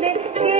കണ്ടെത്തി